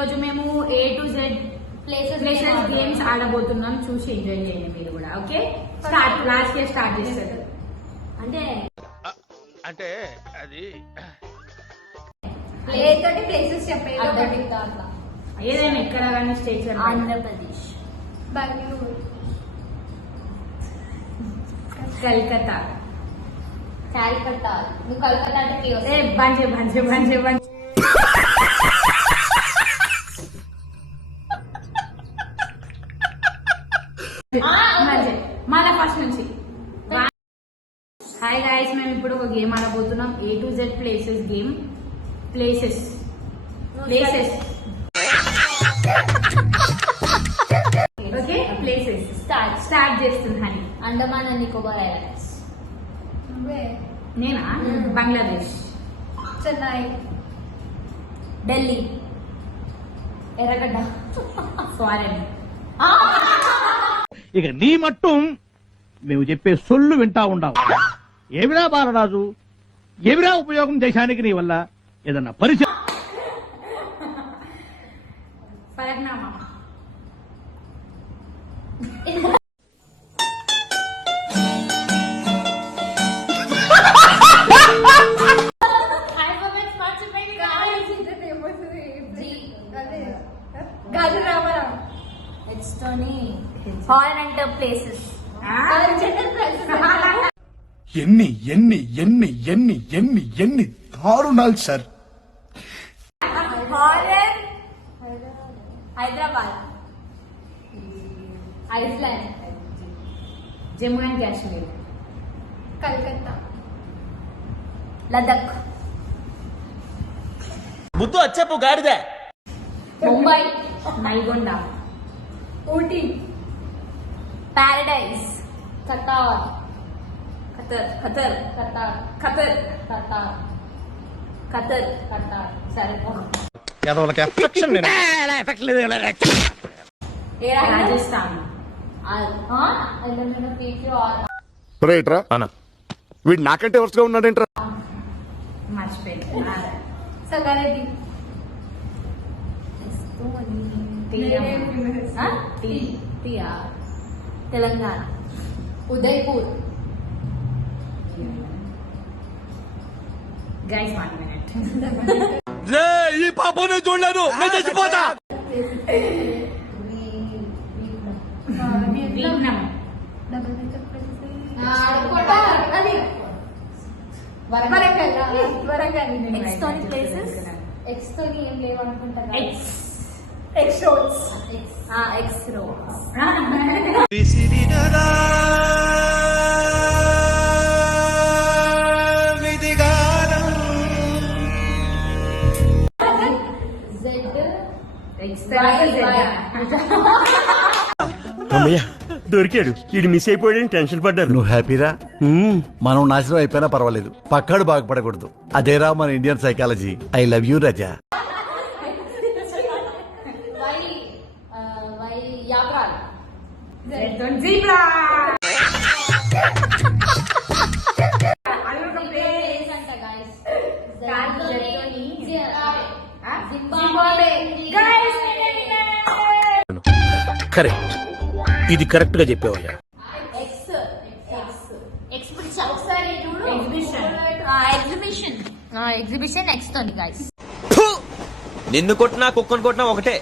రోజు మేము A to Z places games ఆడబోతున్నాం. చూసి ఎంజాయ్ చేయండి మీరు కూడా. Okay, start. Last year start చేస్తారు అంటే అది ప్లేసెస్ చెప్పేది ఏదైనా ఎక్కడ కానీ స్టేట్. ఆంధ్రప్రదేశ్, బెంగళూరు, కల్కత్తా. కాల్కట్టా. నువ్వు కల్కత్తా అంటే బంజే బంజే బంజే బంజే. మళ్ళా ఫస్ట్ నుంచి. హాయ్ గాయస్, మేము ఇప్పుడు ఒక గేమ్ ఆడబోతున్నాం. A to Z places game. Places okay, places start చేస్తున్నాను. Andaman and Nicobar islands. నేనా? బంగ్లాదేశ్, చెన్నై, ఢిల్లీ, ఎర్రగడ్డ, ఫారెన్. ఇక నీ మట్టు మేము చెప్పే సొల్లు వింటా ఉండవు. ఏమిరా బాలరాజు, ఏమిరా ఉపయోగం దేశానికి నీ వల్ల? ఏదన్నా పరిచయం. ఫలక్నామా. ఫారెన్ అంటే ప్లేసెస్. ఎన్ని ఎన్ని ఎన్ని ఎన్ని ఎన్ని ఎన్ని దారుణాలు sir. Foreign, Hyderabad, Iceland, Jammu and Kashmir, Calcutta, Ladakh, ముద్దు వచ్చేపు గాడిదే. Mumbai, Nalgonda, Ooty, Paradise, Qatar, Qatar, Qatar, Qatar, Qatar, Qatar, Qatar, Qatar. సరే, రాజస్థాన్. రైట్రా వీడు నాకంటే వరుసగా ఉన్నాడేంట్రా. మర్చిపోయింది. Sangareddy, Telangana, Udaipur, guys 1 minute. ఈ పాపను చూడలేదు, నేను చచ్చిపోతా. వియత్నాం, వరంగల్. ఎక్స్తోని ప్లేసెస్. ఎక్స్తోని ఏం లేవనుకుంటా. X roads. X roads. దొరికాడు. ఇది మిస్ అయిపోయాడని టెన్షన్ పడ్డారు. నువ్వు హ్యాపీరా? మనం నాశనం అయిపోయినా పర్వాలేదు, పక్కాడు బాగుపడకూడదు. అదేరా మన Indian psychology. I love you Raza. Yapral, zebra. Correct, ఇది కరెక్ట్ గా చెప్పావయ్యా. ఎగ్జిబిషన్ నెక్స్ట్ ఉంది గైస్. నిన్ను కొట్టినా కుక్కను కొట్టినా ఒకటే.